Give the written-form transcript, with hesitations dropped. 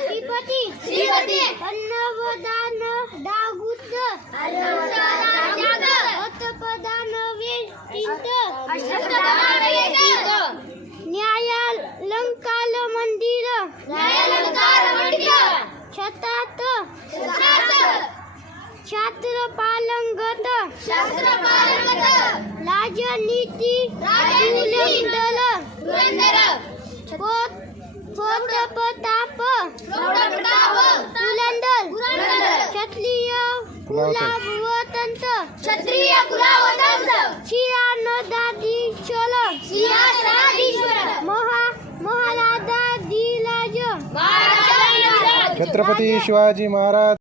श्रीपती अन्नवदान दागुद्द अतपदान वेष्टिंत न्यायालंकार मंदिर छतात छात्र पालंगत राजनीती धुरंधर प्रताप पुरंदर क्षत्रिय कुलावतंत शिरानदाधीश्वर महाराजाधिराज छत्रपती शिवाजी महाराज।